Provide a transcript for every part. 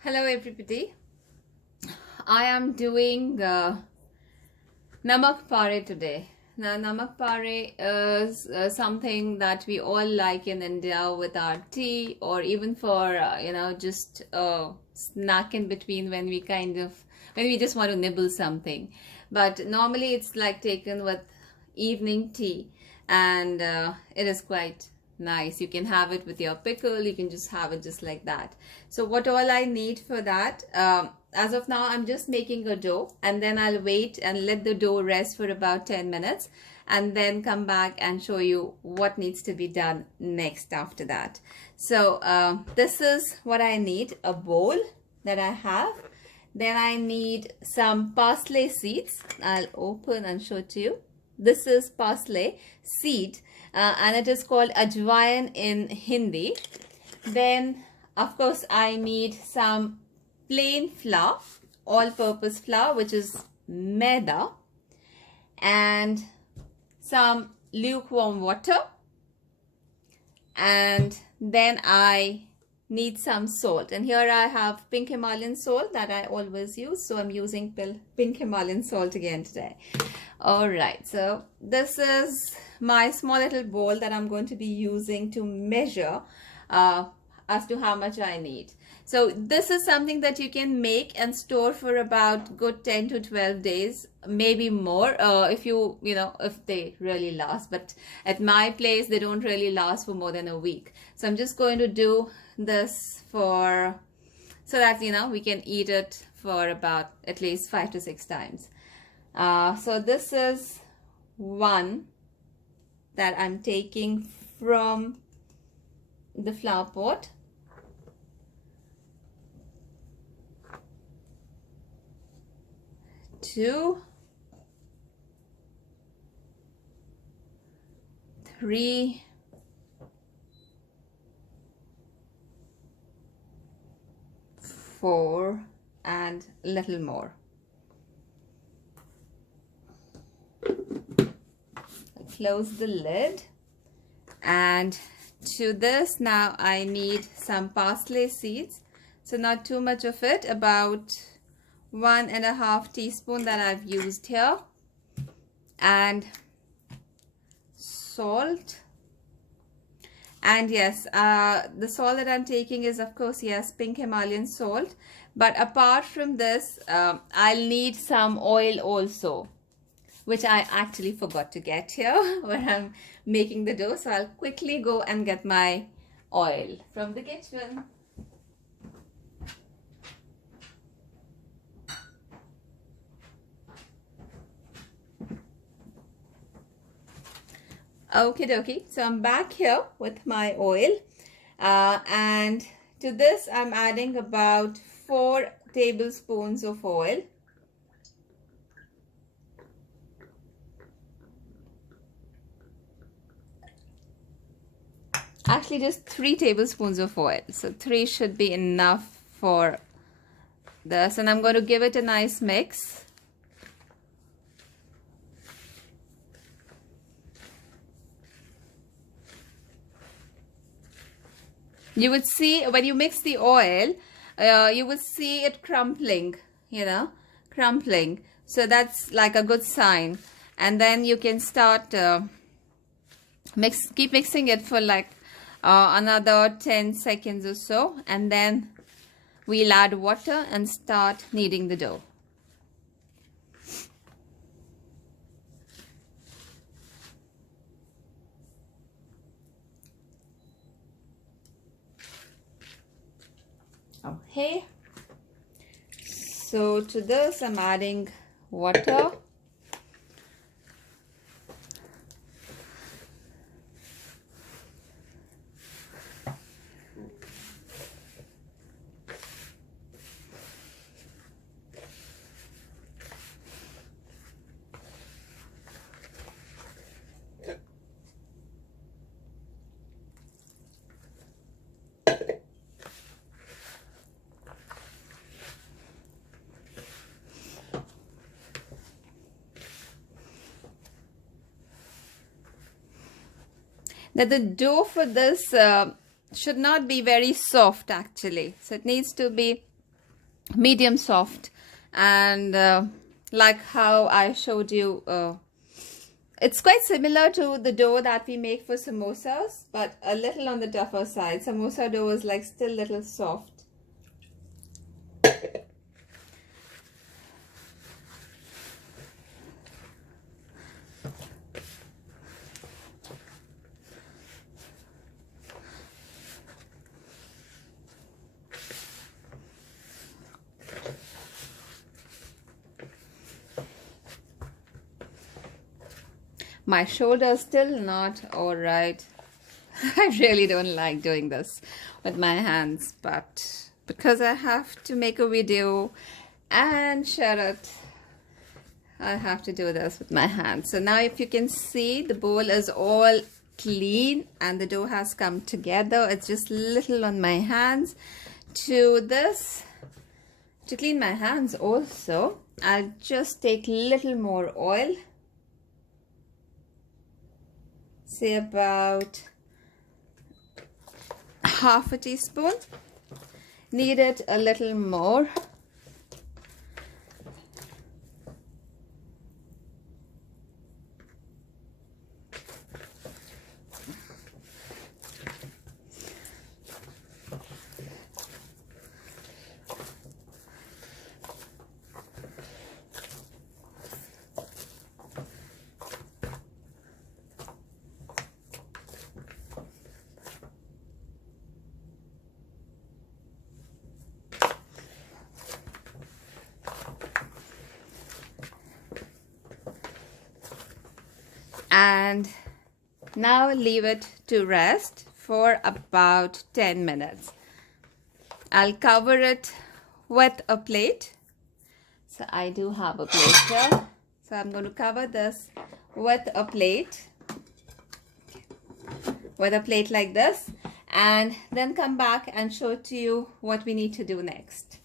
Hello everybody. I am doing namak pare today. Now namak pare is something that we all like in India with our tea, or even for just a snack in between when we just want to nibble something. But normally it's like taken with evening tea, and it is quite nice. You can have it with your pickle, you can just have it just like that. So what all I need for that, as of now I'm just making a dough, and then I'll wait and let the dough rest for about 10 minutes and then come back and show you what needs to be done next after that. So this is what I need: a bowl that I have. Then I need some parsley seeds. I'll open and show it to you. This is parsley seed, and it is called ajwain in Hindi. Then of course I need some plain flour, all-purpose flour, which is maida, and some lukewarm water, and then I need some salt. And here I have pink Himalayan salt that I always use, so I'm using pink Himalayan salt again today. All right, so this is my small little bowl that I'm going to be using to measure as to how much I need. So this is something that you can make and store for about good 10 to 12 days, maybe more, if they really last. But at my place, they don't really last for more than a week. So I'm just going to do this so that, we can eat it for about at least 5 to 6 times. So this is one that I'm taking from the flower pot. Two, three, four, and a little more. Close the lid, and to this now I need some parsley seeds. So not too much of it, about 1.5 teaspoon that I've used here, and salt. And yes, the salt that I'm taking is, of course, yes, pink Himalayan salt. But apart from this, I'll need some oil also, which I actually forgot to get here when I'm making the dough. So I'll quickly go and get my oil from the kitchen. Okie dokie, so I'm back here with my oil, and to this I'm adding about 4 tablespoons of oil. Actually just 3 tablespoons of oil, so 3 should be enough for this, and I'm going to give it a nice mix. You would see when you mix the oil, you would see it crumpling, crumpling. So that's like a good sign. And then you can start keep mixing it for like another 10 seconds or so. And then we'll add water and start kneading the dough. Okay, so to this I'm adding water. Now the dough for this should not be very soft actually. So it needs to be medium soft, and like how I showed you, it's quite similar to the dough that we make for samosas, but a little on the tougher side. Samosa dough is like still little soft. My shoulder's still not all right. I really don't like doing this with my hands, but because I have to make a video and share it, I have to do this with my hands. So now if you can see, the bowl is all clean and the dough has come together. It's just little on my hands. To clean my hands also, I'll just take little more oil. Say about half a teaspoon. Need it a little more. And now leave it to rest for about 10 minutes. I'll cover it with a plate. So I do have a plate here. So I'm going to cover this with a plate. With a plate like this. And then come back and show to you what we need to do next.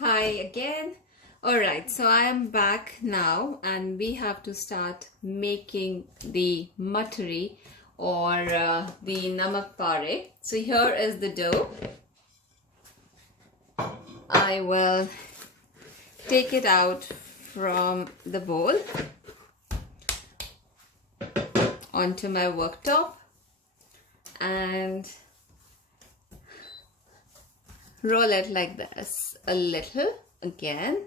Hi again. Alright, so I am back now and we have to start making the MATHRI or the namak pare. So here is the dough. I will take it out from the bowl onto my worktop and roll it like this a little again.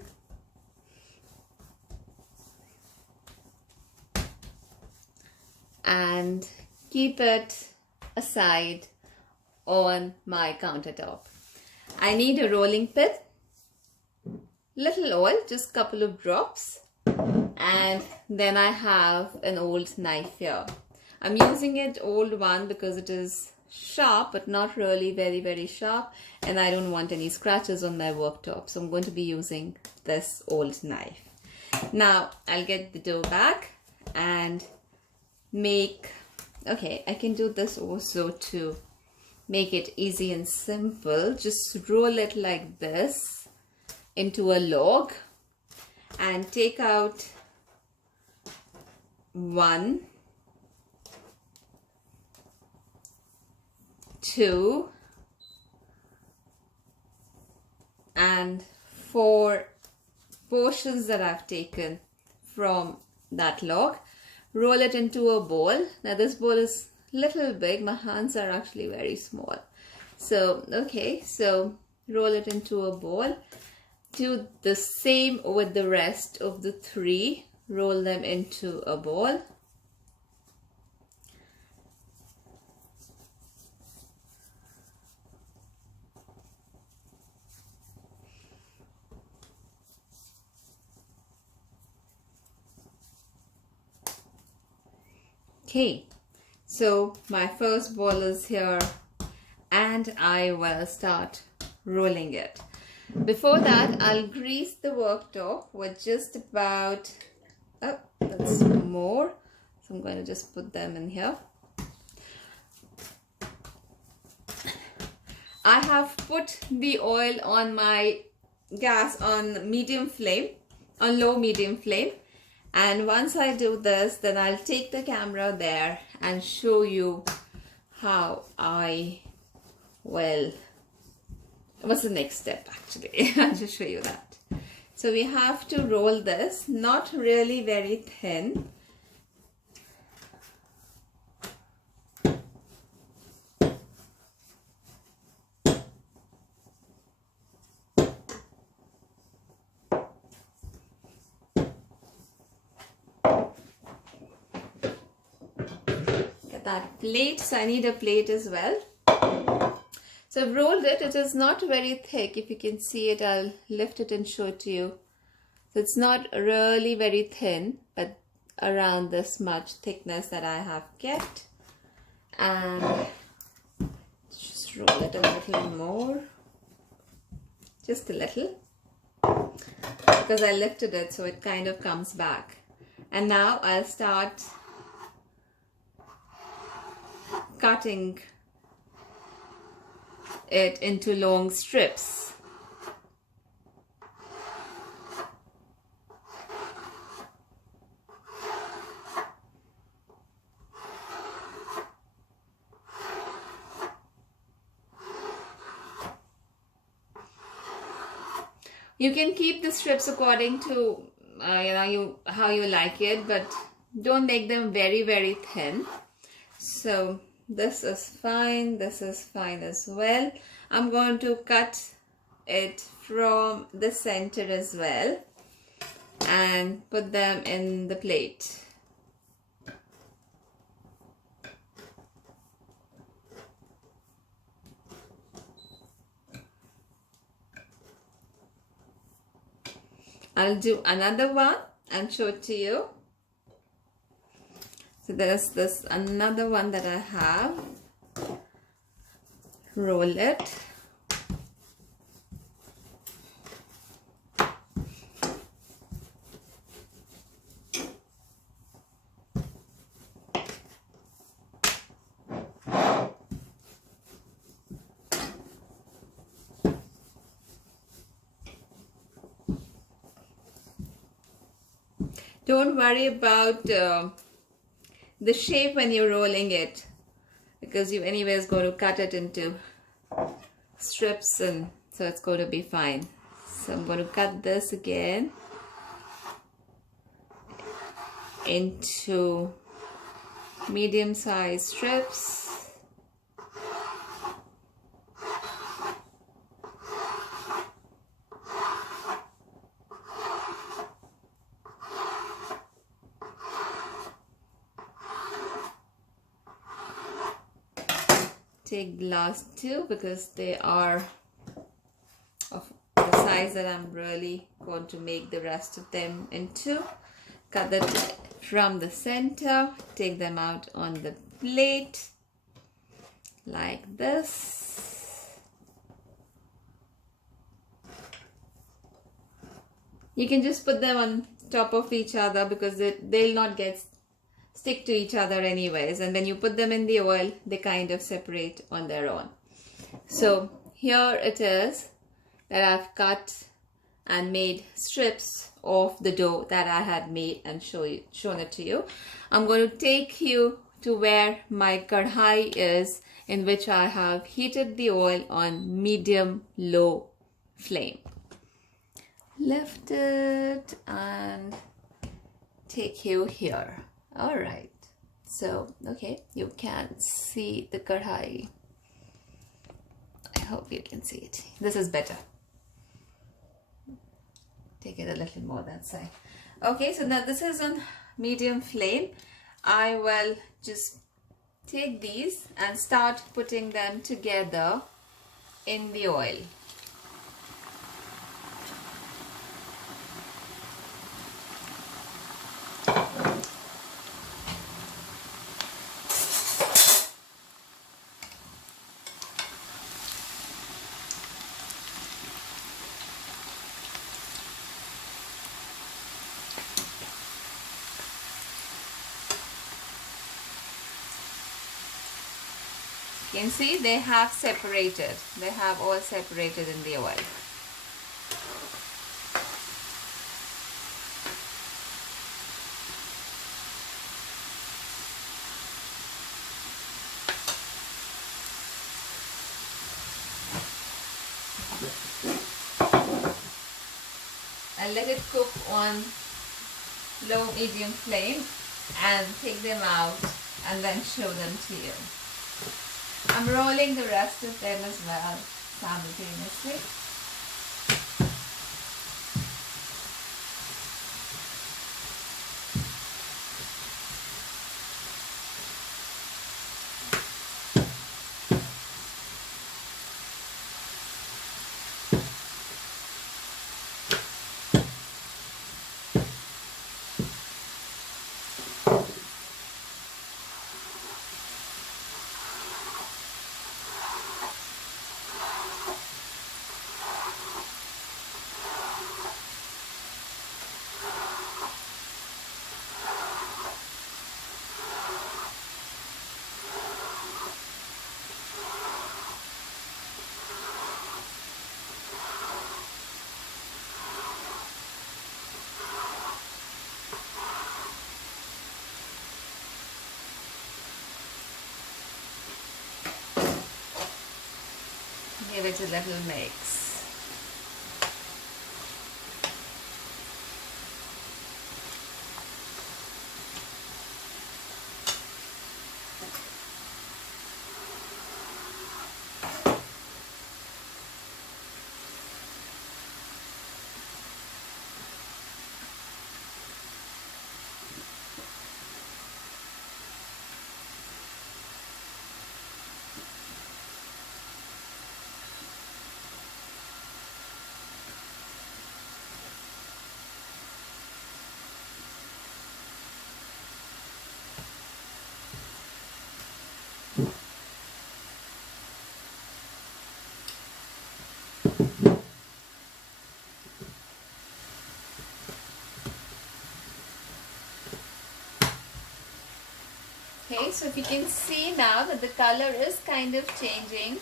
And keep it aside on my countertop. I need a rolling pin, little oil, just couple of drops, and then I have an old knife here. I'm using it old one because it is sharp but not really very sharp, and I don't want any scratches on my worktop, so I'm going to be using this old knife. Now I'll get the dough back and I can do this also to make it easy and simple. Just roll it like this into a log and take out 1, 2 and 4 portions that I've taken from that log. Roll it into a bowl. Now this bowl is little big. My hands are actually very small. So roll it into a bowl. Do the same with the rest of the 3. Roll them into a bowl. Okay, so my first ball is here and I will start rolling it. Before that, I'll grease the worktop with just about, oh, that's more. So I'm going to just put them in here. I have put the oil on my gas on medium flame, on low medium flame. And once I do this, then I'll take the camera there and show you how I will what's the next step actually? I'll just show you that. So we have to roll this, not really very thin. Get that plate, so I need a plate as well. So I've rolled it. It is not very thick. If you can see it, I'll lift it and show it to you. So it's not really very thin, but around this much thickness that I have kept. And just roll it a little more. Just a little. Because I lifted it, so it kind of comes back. And now I'll start cutting it into long strips. You can keep the strips according to how you like it, but don't make them very, very thin. So this is fine, this is fine as well. I'm going to cut it from the center as well and put them in the plate. I'll do another one and show it to you. So there's this another one that I have. Roll it. Don't worry about the shape when you're rolling it, because you anyways going to cut it into strips, and so it's going to be fine. So I'm going to cut this again into medium-sized strips. Take the last two because they are of the size that I'm really going to make the rest of them into. Cut that from the center, take them out on the plate like this. You can just put them on top of each other because they'll not stick to each other anyways, and when you put them in the oil they kind of separate on their own. So here it is that I've cut and made strips of the dough that I had made and shown it to you. I'm going to take you to where my kadhai is, in which I have heated the oil on medium-low flame. Lift it and take you here. All right, so okay, you can see the kadhai. I hope you can see it. This is better. Take it a little more that side. Okay, so now this is on medium flame. I will just take these and start putting them together in the oil. You can see they have separated. They have all separated in the oil. and let it cook on low medium flame and take them out and then show them to you. I'm rolling the rest of them as well simultaneously. Give it a little mix. Okay, so if you can see now that the color is kind of changing.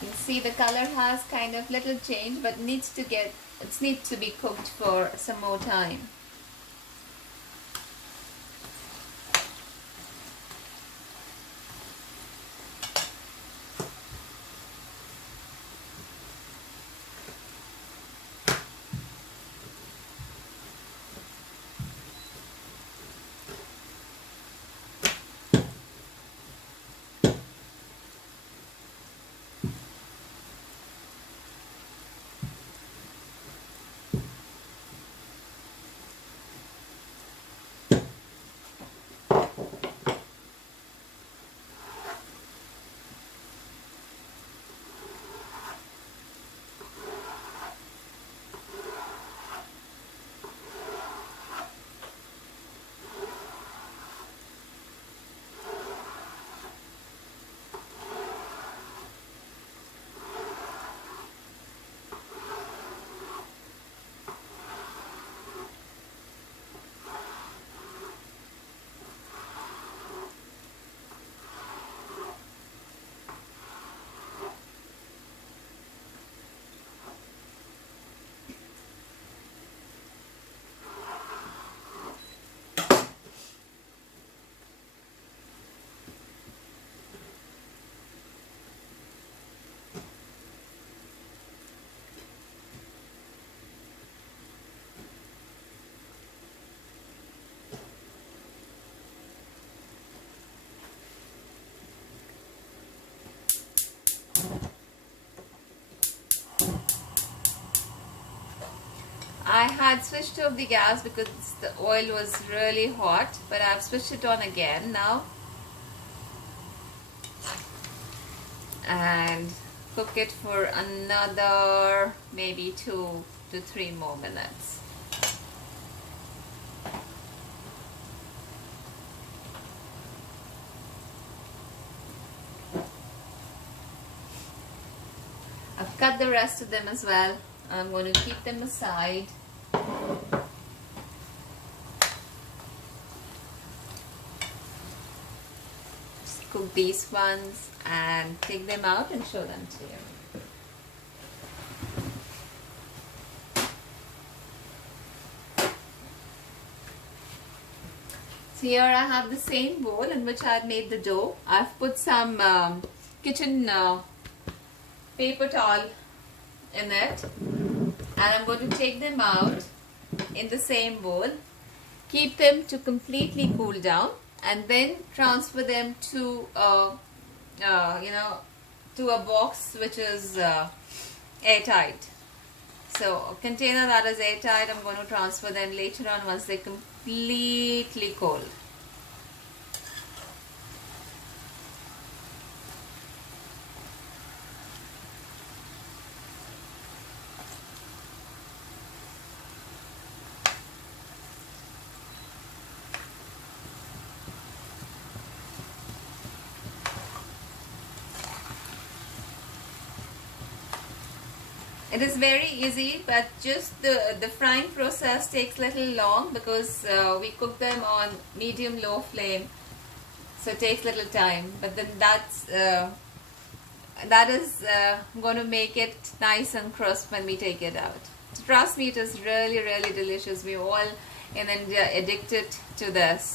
You can see the color has kind of little change, but needs to be cooked for some more time. I had switched off the gas because the oil was really hot, but I've switched it on again now and cook it for another maybe 2 to 3 more minutes. I've cut the rest of them as well. I'm going to keep them aside. Just cook these ones and take them out and show them to you. So here I have the same bowl in which I've made the dough. I've put some kitchen paper towel in it, and I'm going to take them out in the same bowl, keep them to completely cool down, and then transfer them to to a box which is airtight. So a container that is airtight, I'm going to transfer them later on once they're completely cold. It is very easy, but just the frying process takes a little long because we cook them on medium-low flame, so it takes little time. But then that is going to make it nice and crisp when we take it out. So trust me, it is really, really delicious. We all in India addicted to this.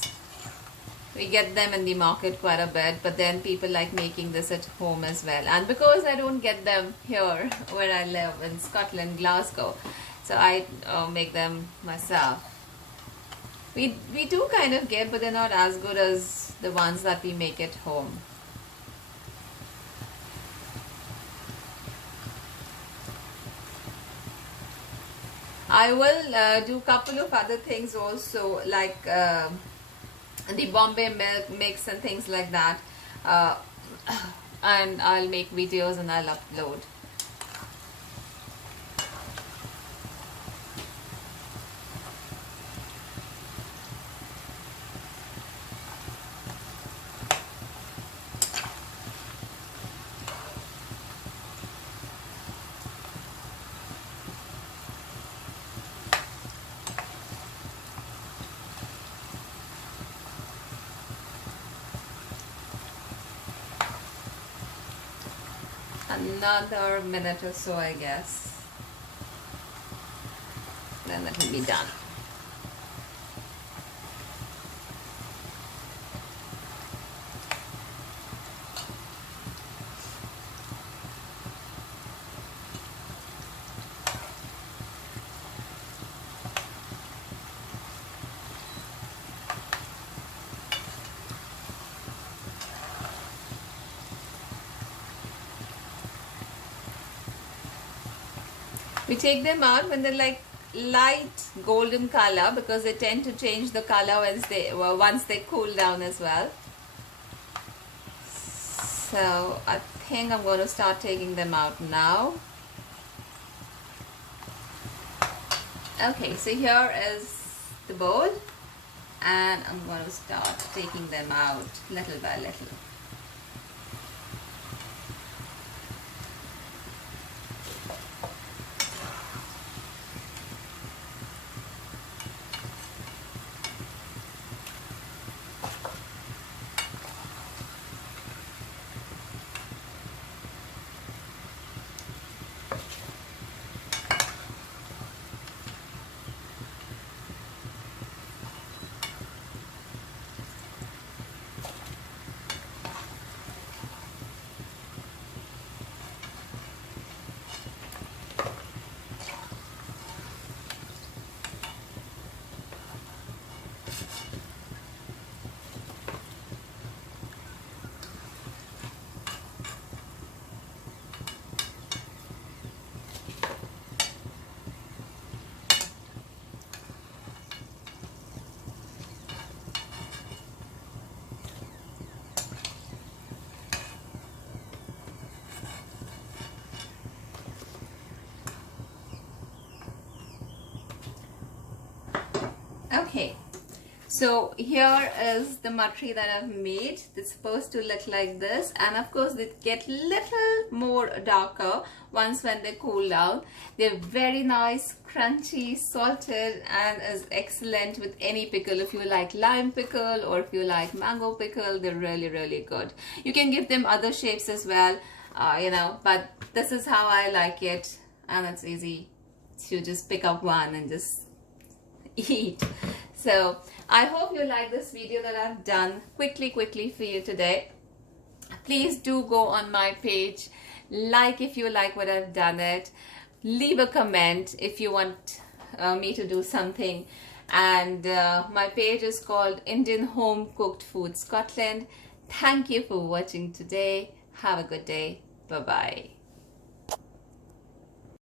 We get them in the market quite a bit, but then people like making this at home as well. And because I don't get them here where I live in Scotland, Glasgow, so I make them myself. We do kind of get, but they're not as good as the ones that we make at home. I will do a couple of other things also, like the Bombay milk mix and things like that, and I'll make videos and I'll upload. Another minute or so, I guess, then it will be done. We take them out when they're like light golden color, because they tend to change the color once they cool down as well. So I think I'm going to start taking them out now. Okay, so here is the bowl, and I'm going to start taking them out little by little. Okay, so here is the MATHRI that I've made. It's supposed to look like this, and of course they get little more darker once when they cool down. They're very nice, crunchy, salted, and is excellent with any pickle. If you like lime pickle or if you like mango pickle, they're really, really good. You can give them other shapes as well, but this is how I like it, and it's easy to just pick up one and just eat. So I hope you like this video that I've done quickly for you today. Please do go on my page, like if you like what I've done it, leave a comment if you want me to do something. And my page is called Indian Home Cooked Food Scotland. Thank you for watching today. Have a good day. Bye bye.